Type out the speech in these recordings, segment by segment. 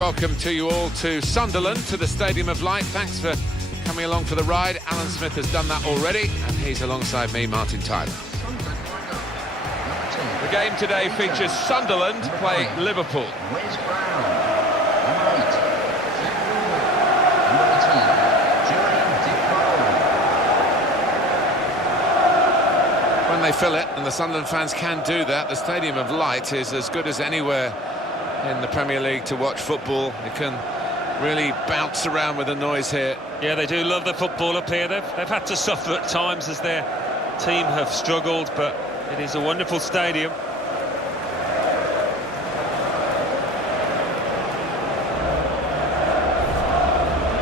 Welcome to you all to Sunderland, to the Stadium of Light. Thanks for coming along for the ride. Alan Smith has done that already, and he's alongside me, Martin Tyler. The game today features Sunderland play Liverpool. When they fill it, and the Sunderland fans can do that, the Stadium of Light is as good as anywhere in the Premier League to watch football. You can really bounce around with the noise here. Yeah, they do love the football up here. They've had to suffer at times as their team have struggled, but it is a wonderful stadium.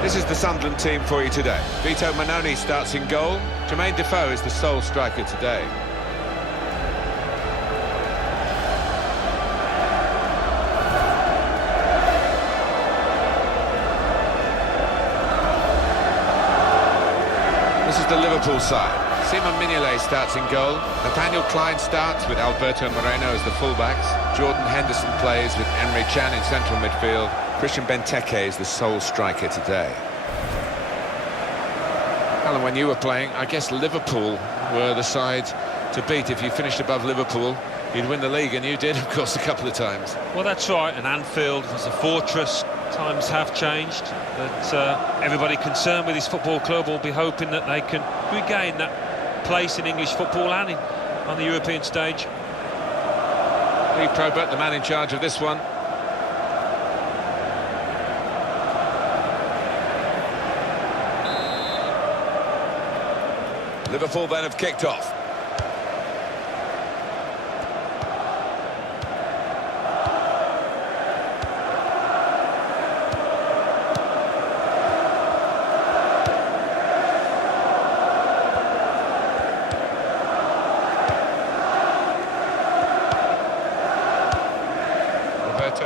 This is the Sunderland team for you today. Vito Mannone starts in goal. Jermaine Defoe is the sole striker today. This is the Liverpool side. Simon Mignolet starts in goal. Nathaniel Klein starts with Alberto Moreno as the fullbacks. Jordan Henderson plays with Emre Can in central midfield. Christian Benteke is the sole striker today. Alan, when you were playing, I guess Liverpool were the side to beat. If you finished above Liverpool, you'd win the league, and you did, of course, a couple of times. Well, that's right, and Anfield was a fortress. Times have changed, but everybody concerned with his football club will be hoping that they can regain that place in English football and on the European stage. Lee Probert, the man in charge of this one. Liverpool then have kicked off.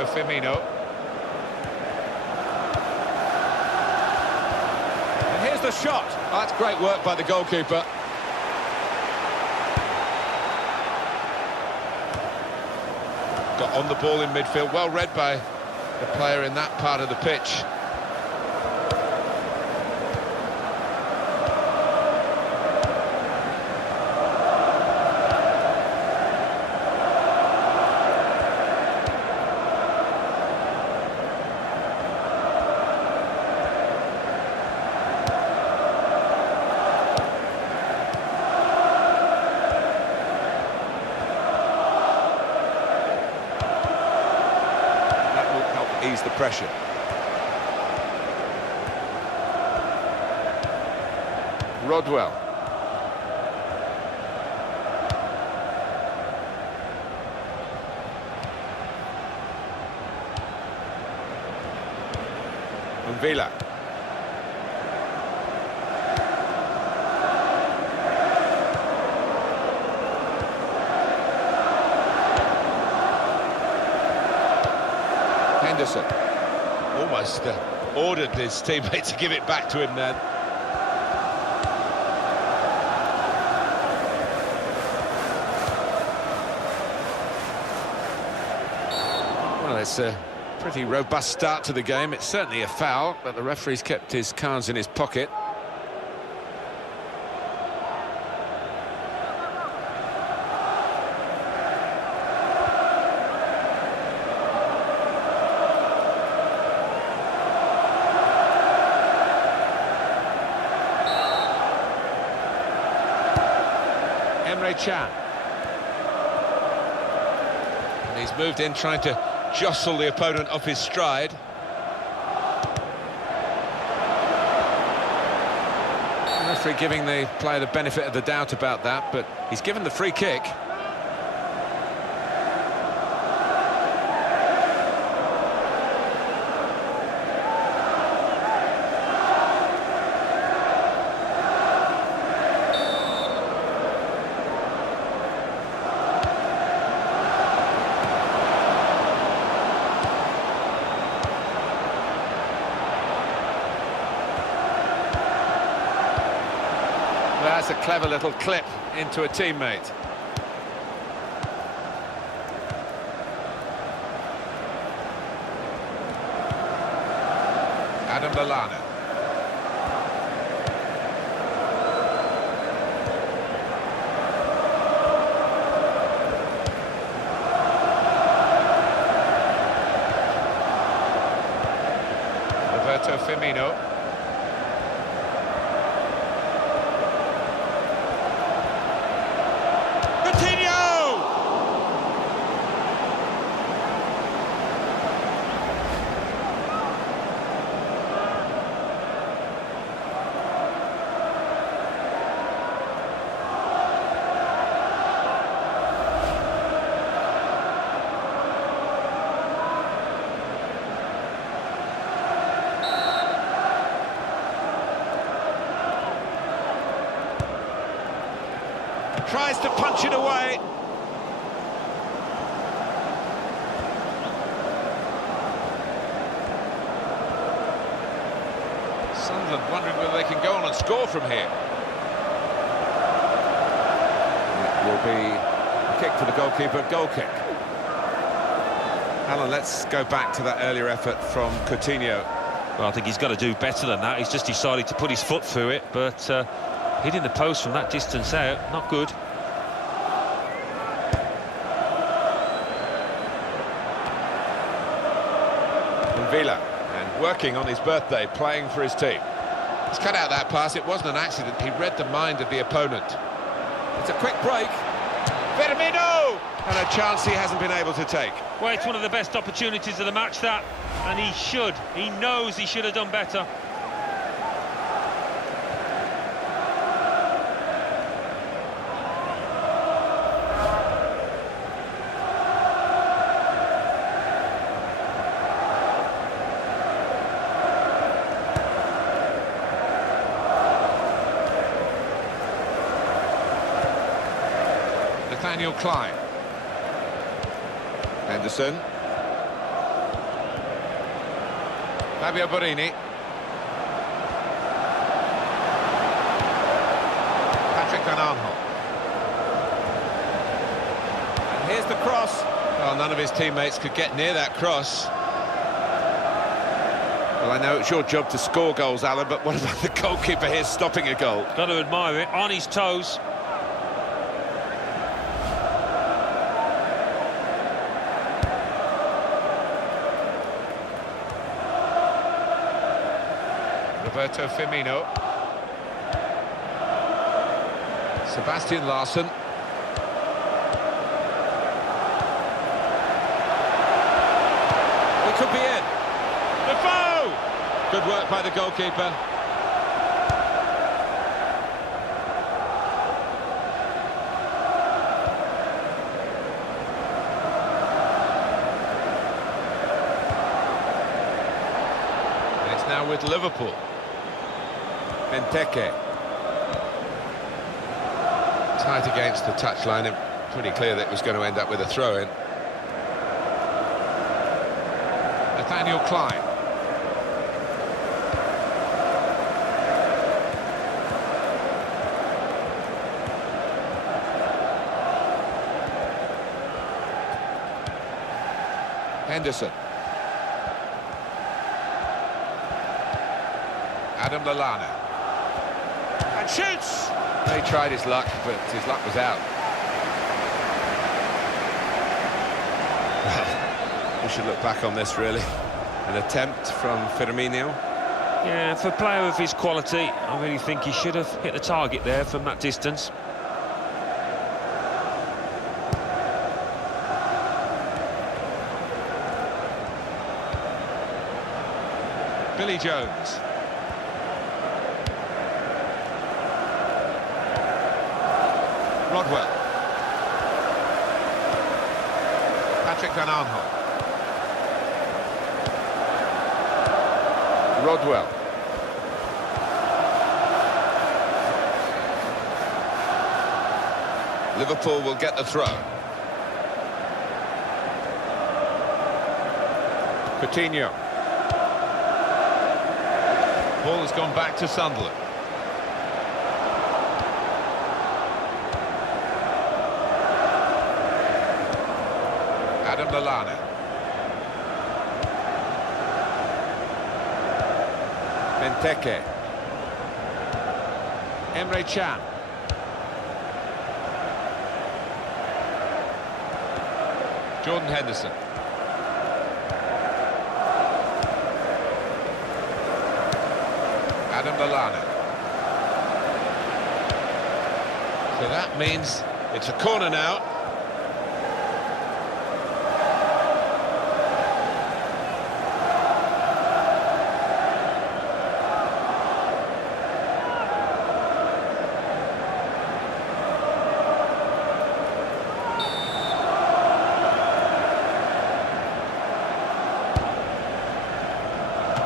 Firmino. And here's the shot. Oh, that's great work by the goalkeeper. Got on the ball in midfield, well read by the player in that part of the pitch. Ease the pressure. Rodwell. Villa. Henderson almost ordered his teammate to give it back to him then. Well, it's a pretty robust start to the game. It's certainly a foul, but the referee's kept his cards in his pocket. Emre Can. And he's moved in trying to jostle the opponent off his stride. The referee giving the player the benefit of the doubt about that, but he's given the free kick. That's a clever little clip into a teammate. Adam Lallana. Roberto Firmino. Tries to punch it away. Sunderland wondering whether they can go on and score from here. It will be a kick for the goalkeeper, goal kick. Alan, let's go back to that earlier effort from Coutinho. Well, I think he's got to do better than that. He's just decided to put his foot through it, but hitting the post from that distance out, not good. Villa, and working on his birthday, playing for his team. He's cut out that pass. It wasn't an accident. He read the mind of the opponent. It's a quick break. Firmino! And a chance he hasn't been able to take. Well, it's one of the best opportunities of the match, that. And he knows he should have done better. Nathaniel Klein. Henderson. Fabio Borini. Patrick Van Aanholt. And here's the cross. Well, none of his teammates could get near that cross. Well, I know it's your job to score goals, Alan, but what about the goalkeeper here stopping a goal? Got to admire it, on his toes. Roberto Firmino. Sebastian Larsson. It could be in. Defoe! Good work by the goalkeeper. And it's now with Liverpool. Benteke. Tight against the touchline, and pretty clear that it was going to end up with a throw-in. Nathaniel Klein. Henderson. Adam Lallana. And shoots! He tried his luck, but his luck was out. We should look back on this, really. An attempt from Firmino. Yeah, for a player of his quality, I really think he should have hit the target there from that distance. Billy Jones. Rodwell. Patrick Van Aanholt. Rodwell. Liverpool will get the throw. Coutinho. Ball has gone back to Sunderland. Adam Lallana. Benteke. Emre Can. Jordan Henderson. Adam Lallana. So that means it's a corner now.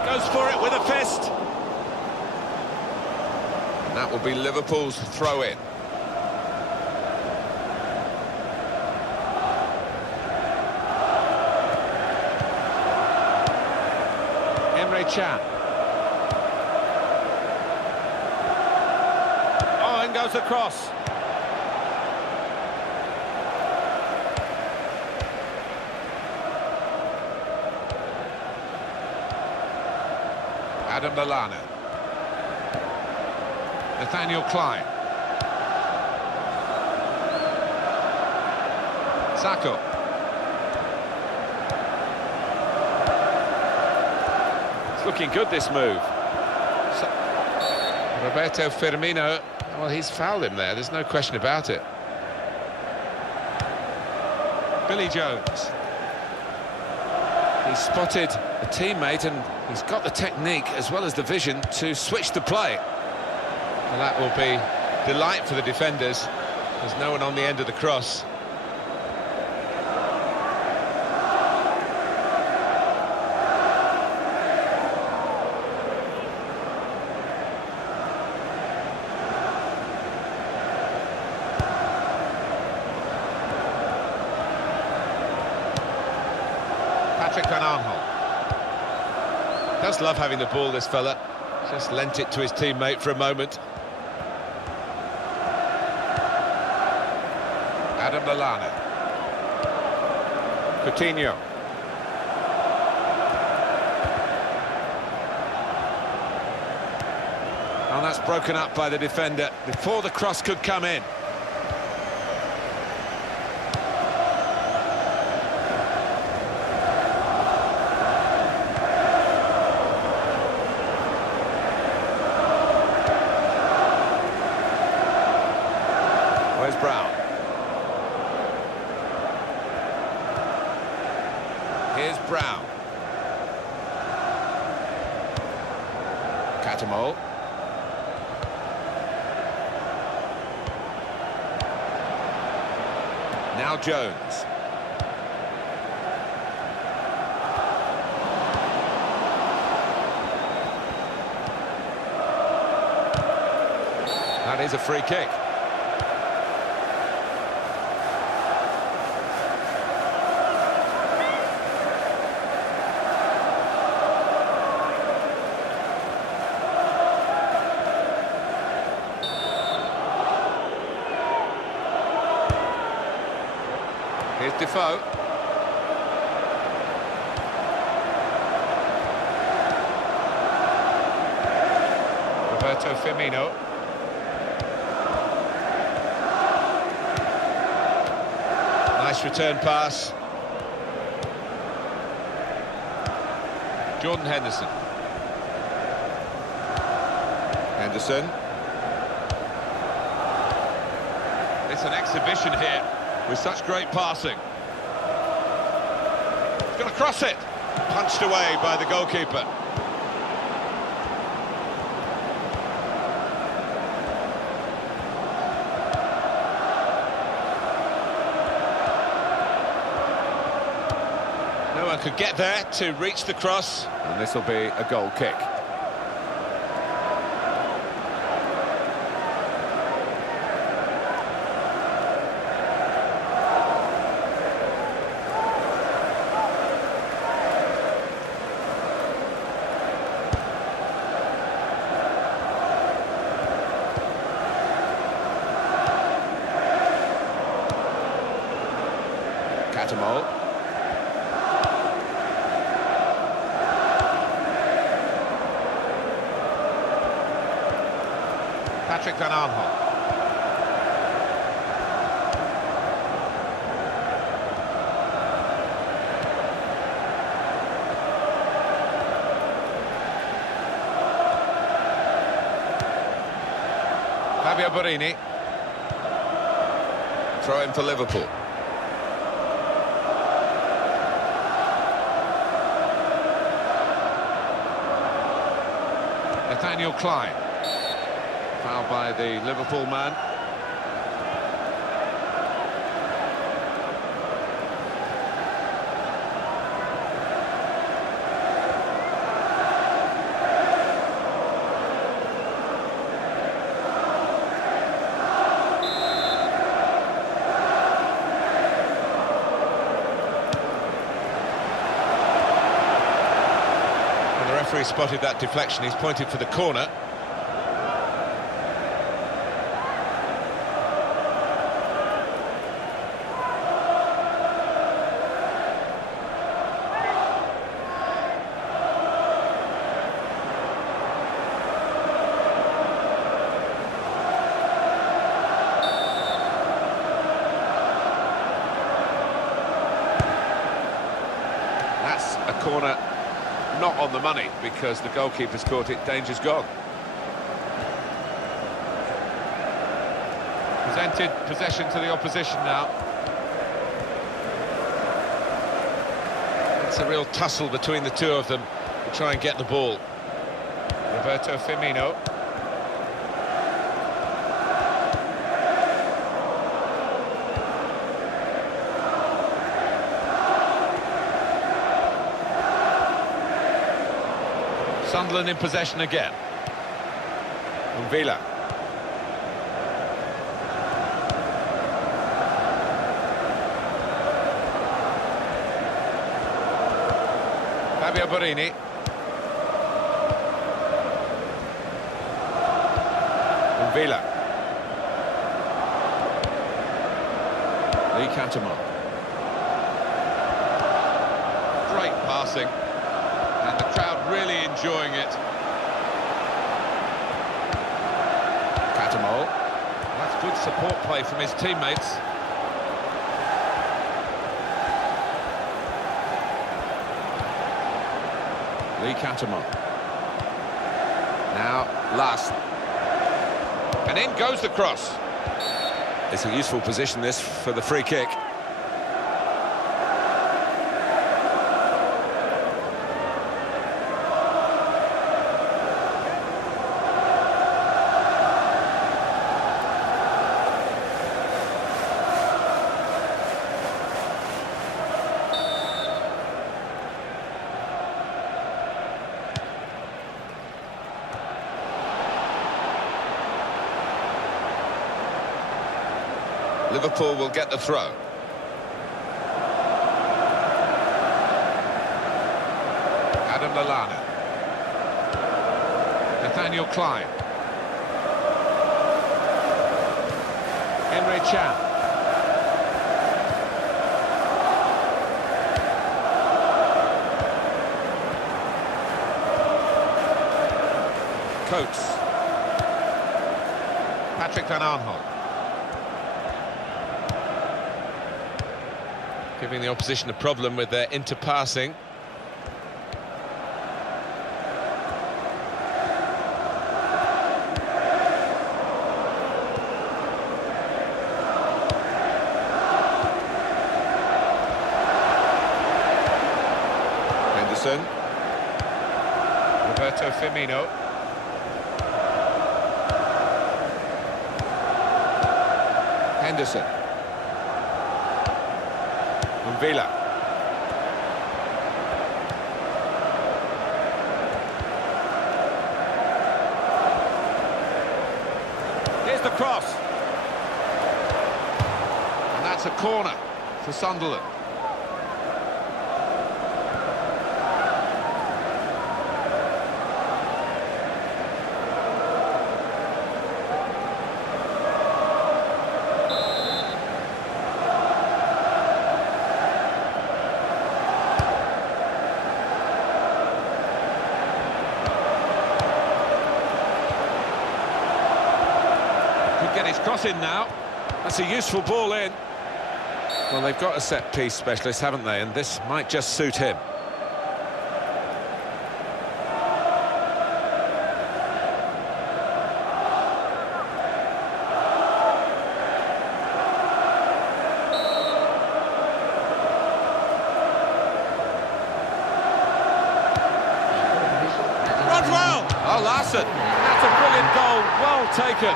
Goes for it with a fist. And that will be Liverpool's throw-in. Emre Can. Oh, and goes across. Adam Lallana. Nathaniel Klein. Sacco. It's looking good, this move. Roberto Firmino, well, he's fouled him there, there's no question about it. Billy Jones. He's spotted a teammate and he's got the technique as well as the vision to switch the play. And that will be delight for the defenders. There's no one on the end of the cross. Patrick Van Aanholt. Does love having the ball, this fella. Just lent it to his teammate for a moment. Adam Lallana. Coutinho. And that's broken up by the defender before the cross could come in. Where's Brown? Here's Brown. Cattermole. Now Jones. That is a free kick. Here's Defoe. Roberto Firmino. Nice return pass. Jordan Henderson. Henderson. It's an exhibition here with such great passing. He's going to cross it. Punched away by the goalkeeper. No one could get there to reach the cross. And this will be a goal kick. Cattermole. Patrick Van Aanholt. Fabio Borini. Throw in for Liverpool. Nathaniel Klein. Foul by the Liverpool man. And the referee spotted that deflection. He's pointed for the corner. That's a corner not on the money because the goalkeeper's caught it. Danger's gone. Presented possession to the opposition now. It's a real tussle between the two of them to try and get the ball. Roberto Firmino. Sunderland in possession again. Villa. Fabio Borini. Villa. Lee Cantermont. Great passing. And the crowd really enjoying it. Catamol. That's good support play from his teammates. Lee Catamol. Now, last. And in goes the cross. It's a useful position, this, for the free kick. Liverpool will get the throw. Adam Lallana. Nathaniel Klein. Emre Can. Coates. Patrick Van Aanholt. Giving the opposition a problem with their interpassing. Henderson. Roberto Firmino. Henderson. Villa. Here's the cross. And that's a corner for Sunderland. And he's crossing now. That's a useful ball in. Well, they've got a set-piece specialist, haven't they? And this might just suit him. Runs well! Oh, Larson. That's a brilliant goal. Well taken.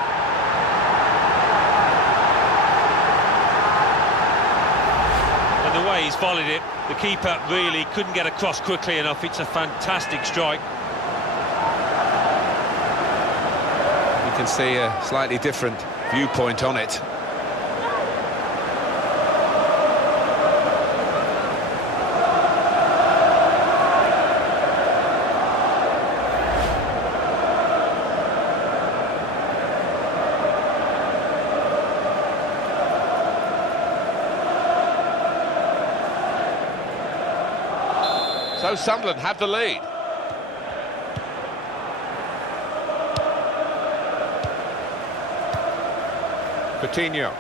And the way he's volleyed it, the keeper really couldn't get across quickly enough. It's a fantastic strike. You can see a slightly different viewpoint on it. So Sunderland have the lead. Coutinho.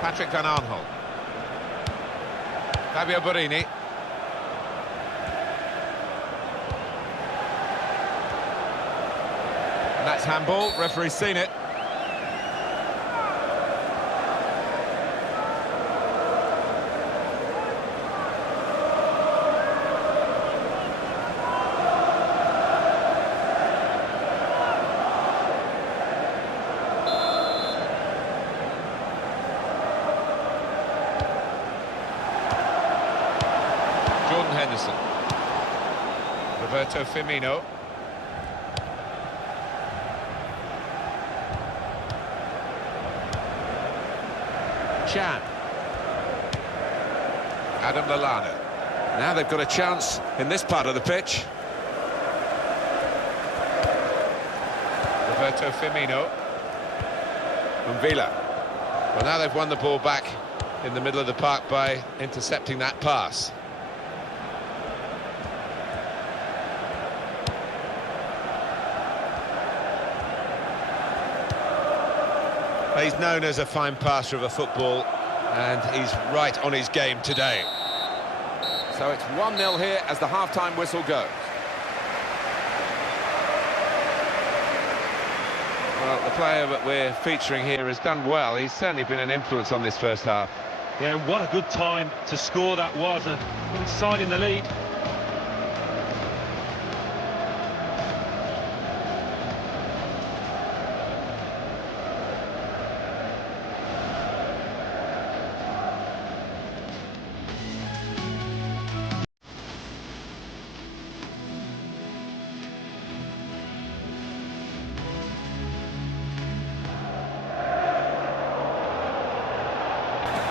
Patrick Van Aanholt. Fabio Borini. And that's handball, referee's seen it. Jordan Henderson. Roberto Firmino. Chan. Adam Lallana. Now they've got a chance in this part of the pitch. Roberto Firmino. Villa. Well, now they've won the ball back in the middle of the park by intercepting that pass. He's known as a fine passer of a football, and he's right on his game today. So it's 1-0 here as the half-time whistle goes. Well, the player that we're featuring here has done well. He's certainly been an influence on this first half. Yeah, what a good time to score that was, and inside in the lead.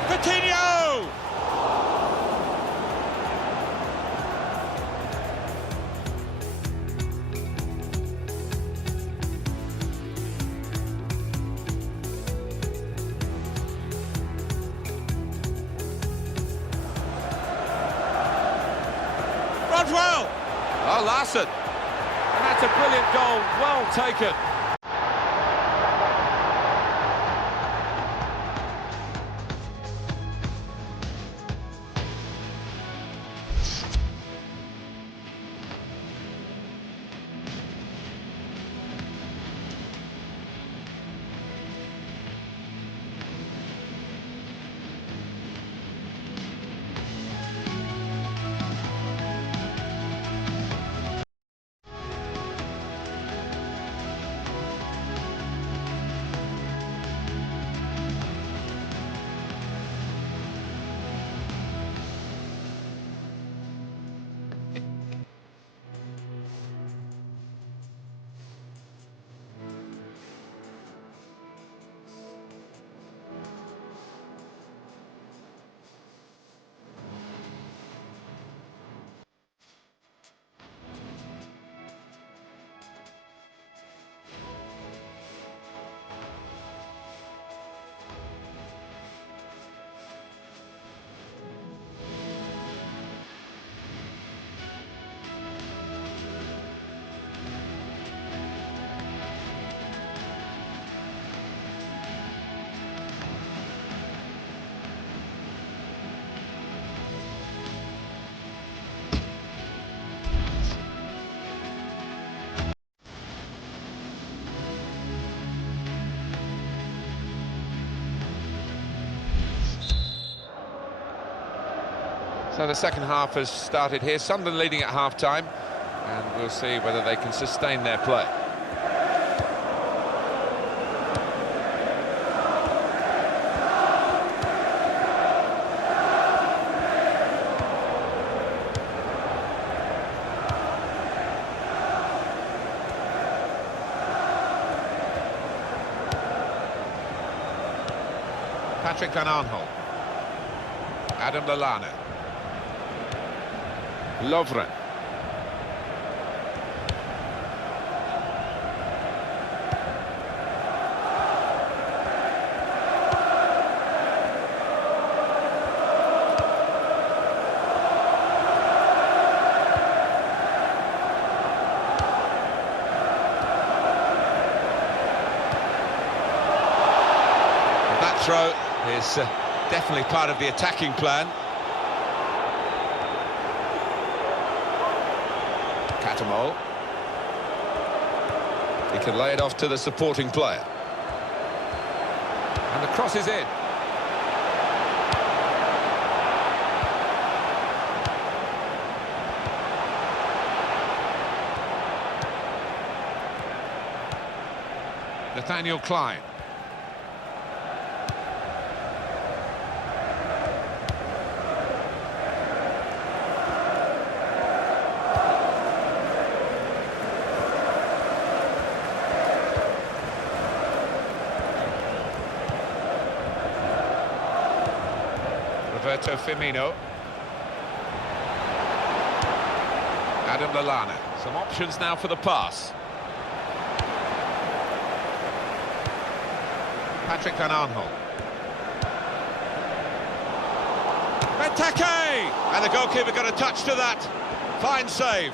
Coutinho! Runs well! Oh, Larson. And that's a brilliant goal, well taken. So the second half has started here. Sunderland leading at half-time, and we'll see whether they can sustain their play. Patrick Van Aanholt. Adam Lallana. Lovren. That throw is definitely part of the attacking plan. Catamol. He can lay it off to the supporting player. And the cross is in. Nathaniel Klein. Roberto Firmino. Adam Lallana. Some options now for the pass. Patrick Van Aanholt. Benteke! And the goalkeeper got a touch to that. Fine save.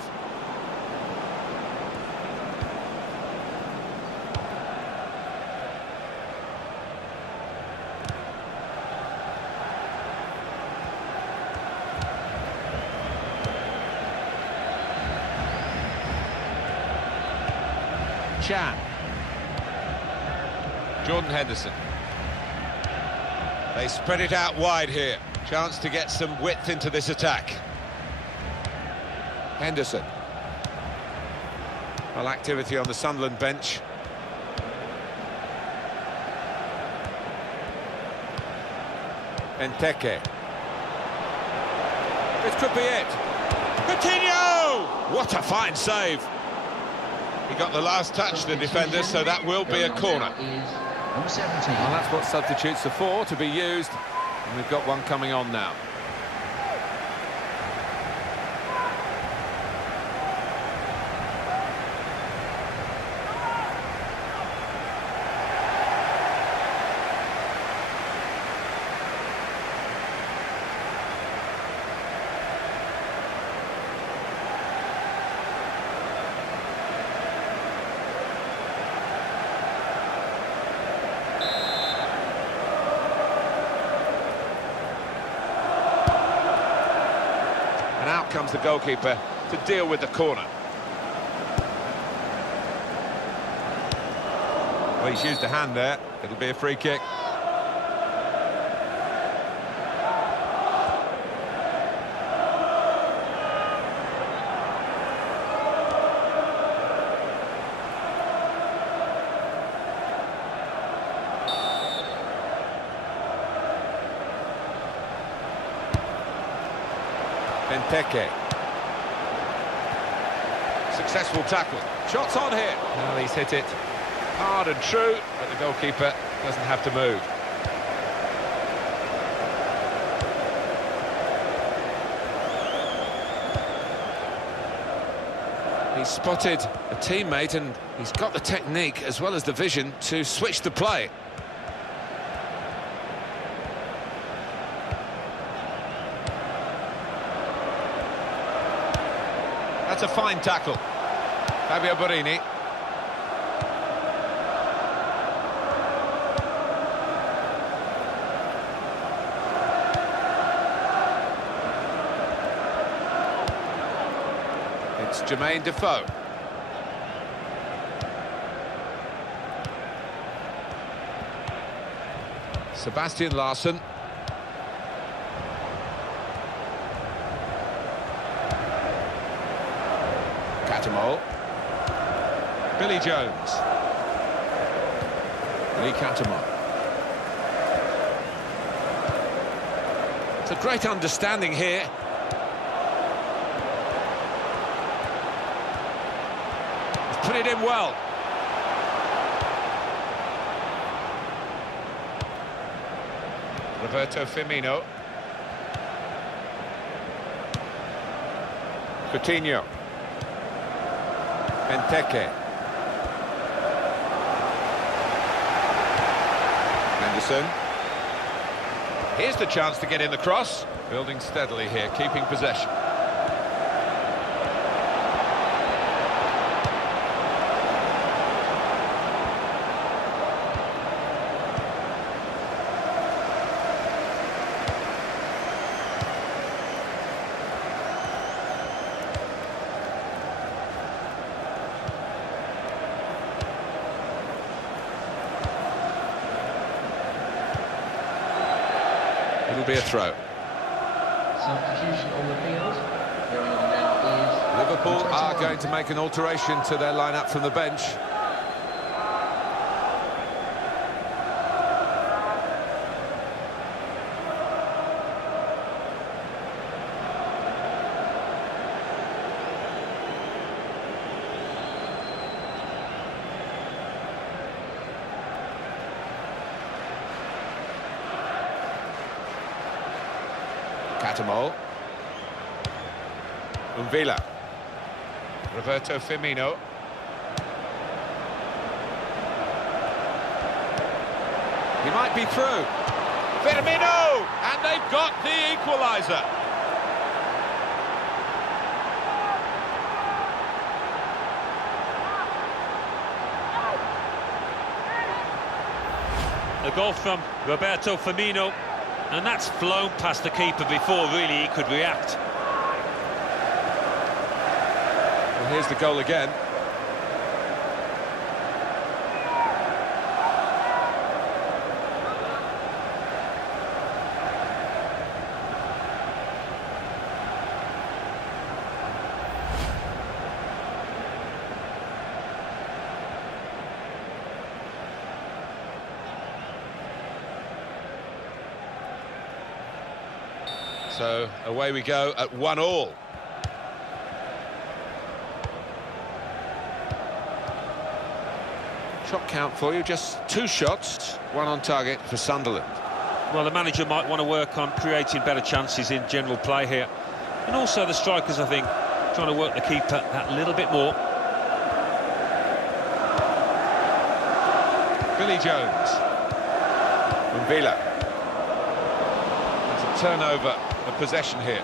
Chan. Jordan Henderson. They spread it out wide here. Chance to get some width into this attack. Henderson. Well, activity on the Sunderland bench. Benteke. This could be it. Coutinho! What a fine save. He got the last touch, the defender, so that will be a corner. Number 17. Well, that's what substitutes are for, to be used. And we've got one coming on now. And out comes the goalkeeper to deal with the corner. Well, he's used a hand there. It'll be a free kick. Benteke. Successful tackle. Shots on here. Well, he's hit it hard and true, but the goalkeeper doesn't have to move. He's spotted a teammate and he's got the technique as well as the vision to switch the play. That's a fine tackle. Fabio Borini. It's Jermaine Defoe. Sebastian Larsson. Catamol. Billy Jones. Lee Catamol. It's a great understanding here. He's put it in well. Roberto Firmino. Coutinho. Benteke. Henderson. Here's the chance to get in the cross. Building steadily here, keeping possession. It'll be a throw. Substitution on the field. Going on now is Liverpool are going to make an alteration to their lineup from the bench. Catamol. Umvila. Roberto Firmino. He might be through. Firmino! And they've got the equaliser. The goal from Roberto Firmino, and that's flown past the keeper before really he could react. Well, here's the goal again. So away we go at 1-1. Shot count for you, just 2 shots, 1 on target for Sunderland. Well, the manager might want to work on creating better chances in general play here. And also the strikers, I think, trying to work the keeper that little bit more. Billy Jones. Umvila. There's a turnover of possession here.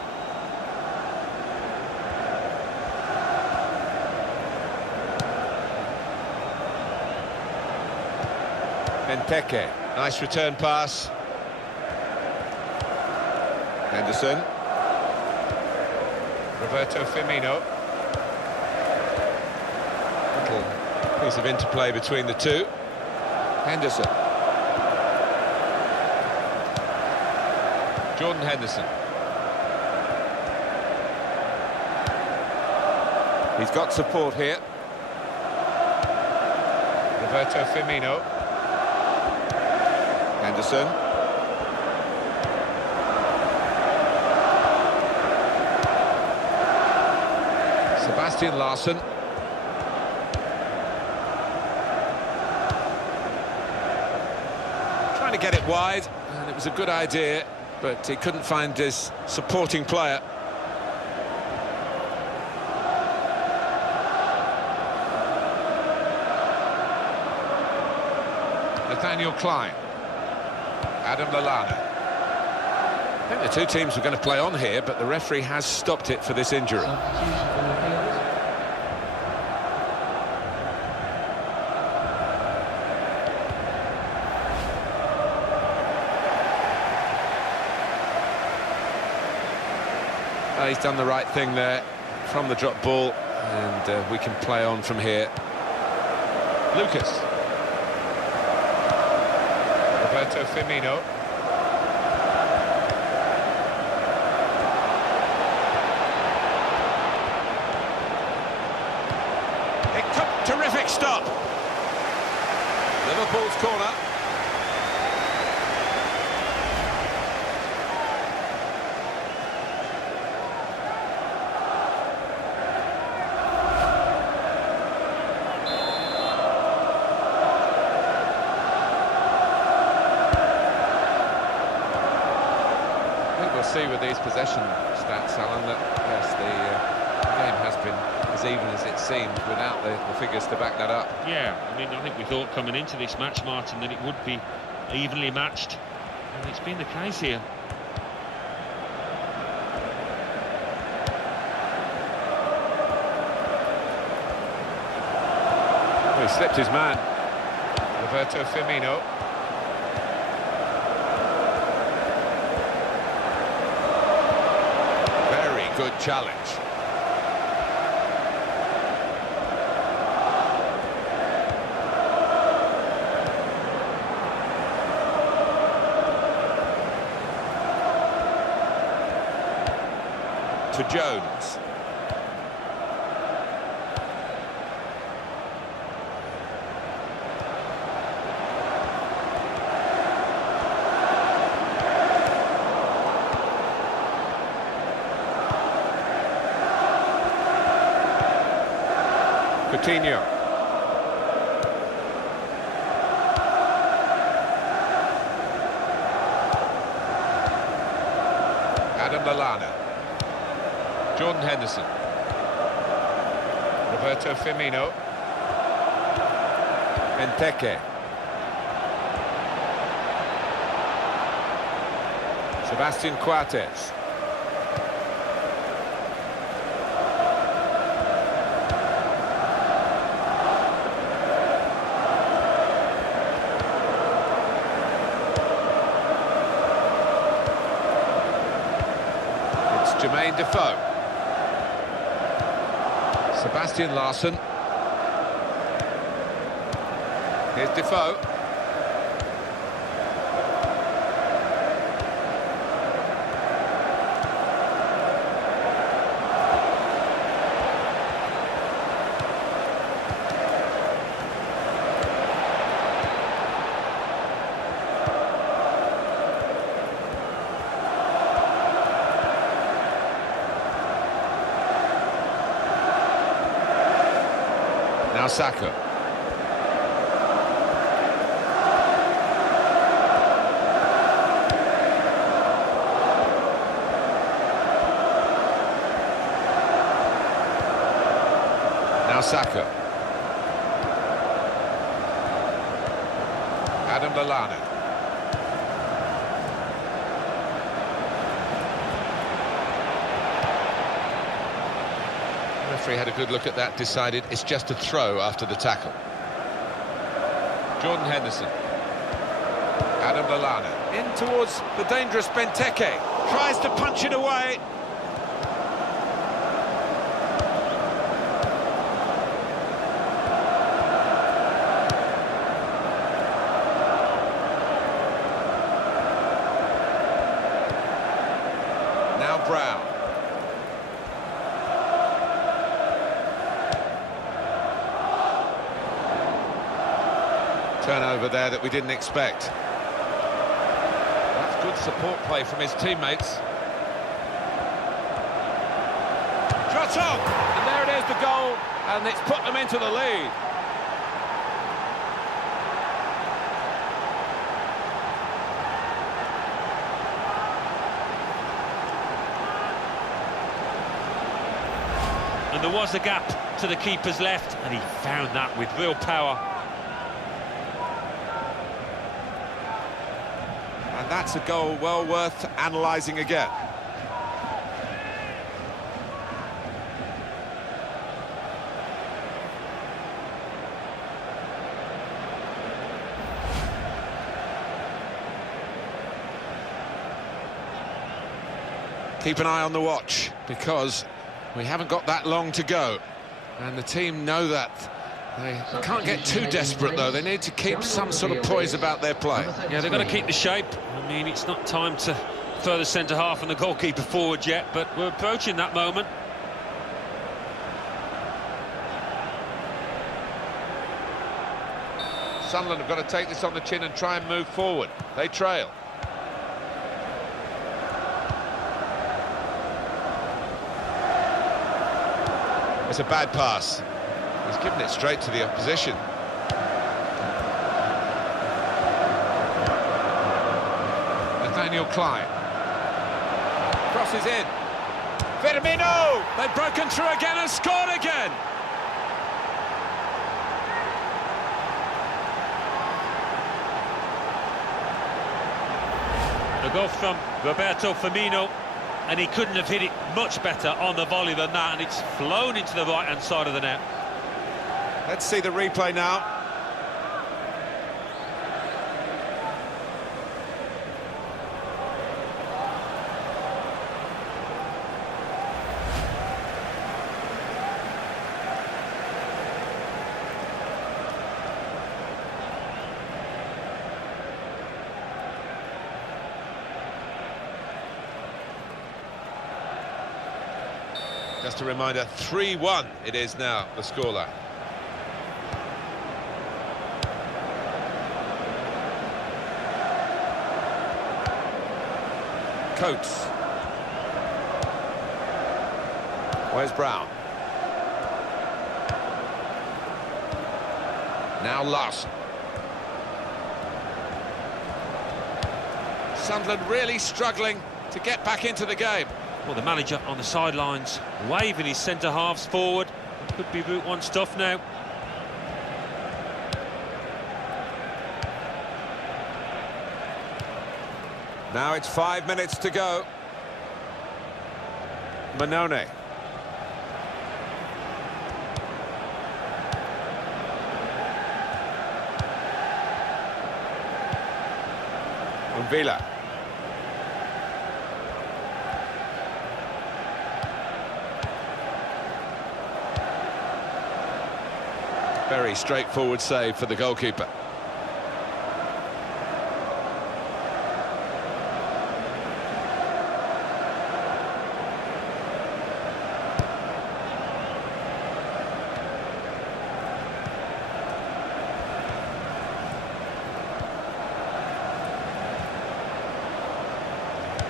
Benteke, nice return pass. Henderson. Roberto Firmino. Little piece of interplay between the two. Henderson. Jordan Henderson. He's got support here. Roberto Firmino. Henderson. Sebastian Larsson. Trying to get it wide, and it was a good idea, but he couldn't find his supporting player. Nathaniel Klein. Adam Lallana. I think the two teams were going to play on here, but the referee has stopped it for this injury. substitution on the field. He's done the right thing there from the drop ball, and we can play on from here. Lucas. Roberto Firmino. corner. We'll see with these possession stats, Alan, that yes, the game has been as even as it seemed without the figures to back that up. Yeah, I mean, I think we thought coming into this match, Martin, that it would be evenly matched, and it's been the case here. Oh, he slipped his man. Roberto Firmino. Good challenge. To Jones. Coutinho. Adam Lallana. Jordan Henderson. Roberto Firmino. Benteke. Sebastian Coates. Jermaine Defoe. Sebastian Larsson. Here's Defoe. Now Saka. Now Saka. Adam Lallana. The referee had a good look at that, decided it's just a throw after the tackle. Jordan Henderson. Adam Lallana. In towards the dangerous Benteke. Tries to punch it away. Now Brown. Turnover there that we didn't expect. That's good support play from his teammates. Shot on! And there it is, the goal, and it's put them into the lead. And there was a gap to the keeper's left, and he found that with real power. And that's a goal well worth analysing again. Keep an eye on the watch, because we haven't got that long to go. And the team know that. They can't get too desperate, though. They need to keep some sort of poise about their play. Yeah, they've got to keep the shape. I mean, it's not time to further centre-half and the goalkeeper forward yet, but we're approaching that moment. Sunderland have got to take this on the chin and try and move forward. They trail. It's a bad pass. He's given it straight to the opposition. Nathaniel Klein. Crosses in. Firmino! They've broken through again and scored again. A goal from Roberto Firmino, and he couldn't have hit it much better on the volley than that, and it's flown into the right-hand side of the net. Let's see the replay now. Just a reminder, 3-1 it is now, the scoreline. Coates. Where's Brown? Now Larson. Sunderland really struggling to get back into the game. Well, the manager on the sidelines waving his centre-halves forward. Could be Route 1 stuff now. Now it's 5 minutes to go. Manone. Villa. Very straightforward save for the goalkeeper.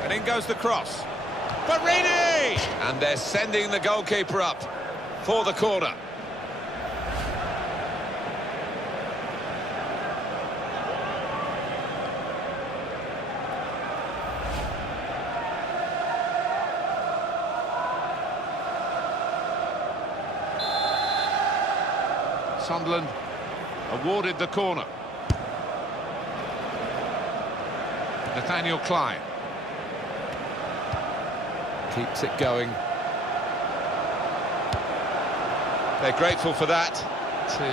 And in goes the cross. Barini! And they're sending the goalkeeper up for the corner. Sunderland awarded the corner. Nathaniel Klein keeps it going. They're grateful for that, to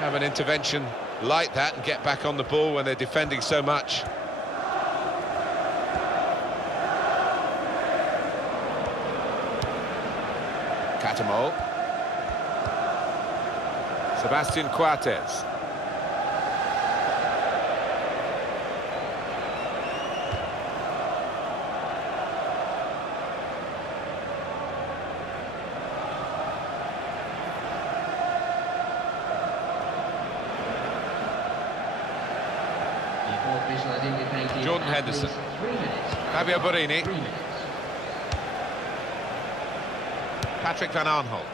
have an intervention like that and get back on the ball when they're defending so much. Catamol. Sebastian Coates. Jordan Henderson. Fabio Borini. Patrick Van Aanholt.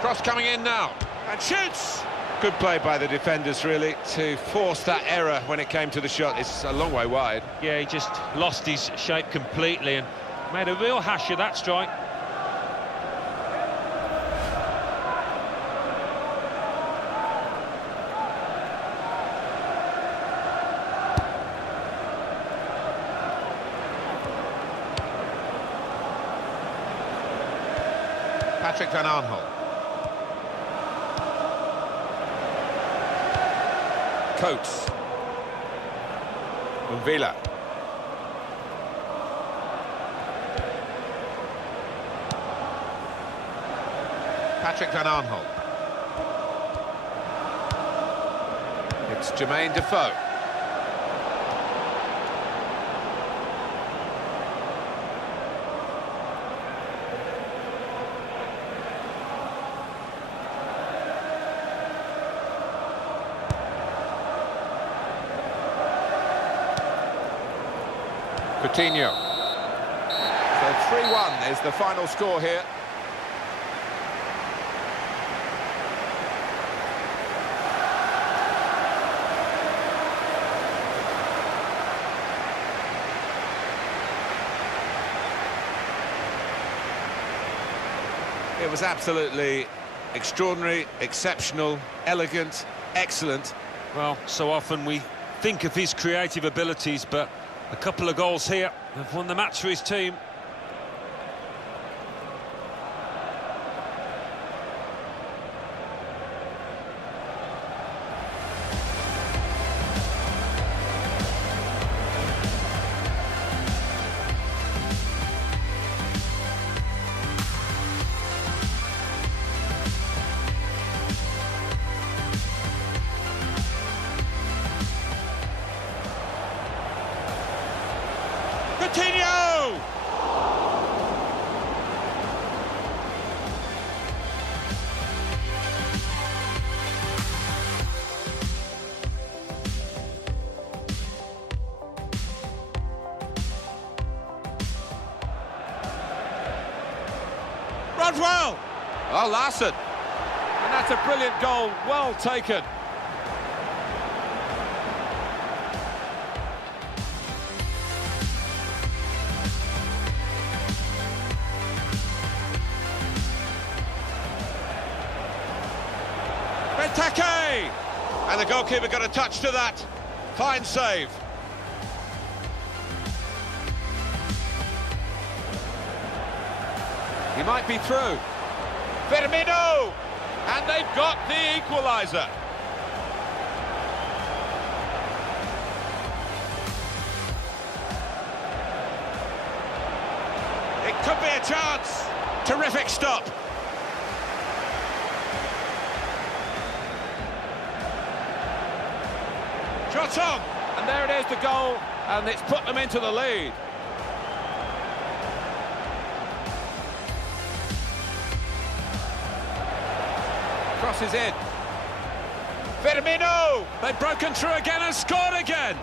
Cross coming in now, and shoots! Good play by the defenders, really, to force that error when it came to the shot. It's a long way wide. Yeah, he just lost his shape completely and made a real hash of that strike. Patrick Van Aanholt. Coates. Villa. Patrick Van Aanholt. It's Jermaine Defoe. Coutinho. So 3-1 is the final score here. It was absolutely extraordinary, exceptional, elegant, excellent. Well, so often we think of his creative abilities, but a couple of goals here have won the match for his team. Coutinho! Runs well! Oh, Larson. And that's a brilliant goal, well taken. Benteke! And the goalkeeper got a touch to that. Fine save. He might be through. Firmino! And they've got the equaliser. It could be a chance. Terrific stop. Shot on, and there it is, the goal, and it's put them into the lead. Crosses in. Firmino! They've broken through again and scored again.